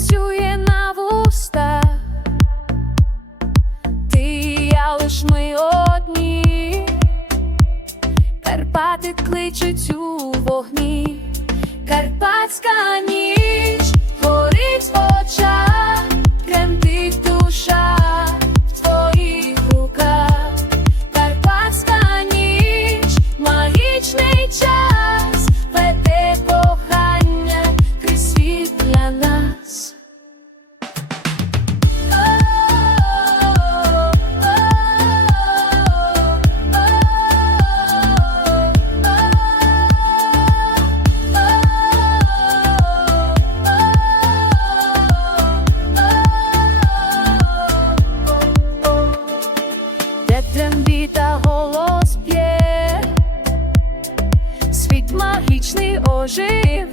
танцює на вуста, ти і я лиш ми одні, Карпати кличуть у вогні, Карпатська. прожив.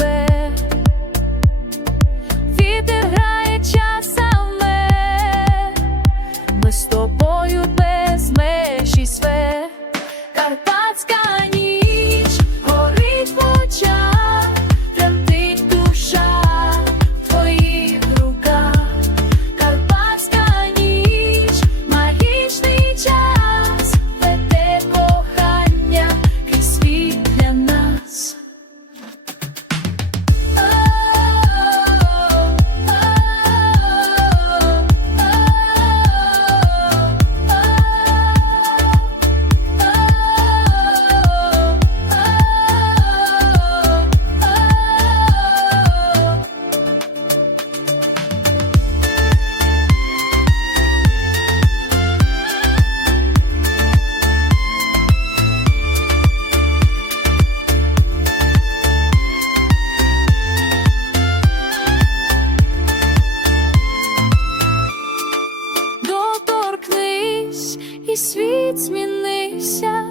час, і світ змінився,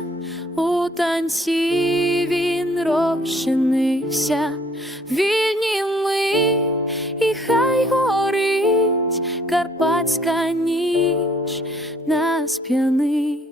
у танці він розчинився, вільні ми, і хай горить карпатська ніч нас п'янить.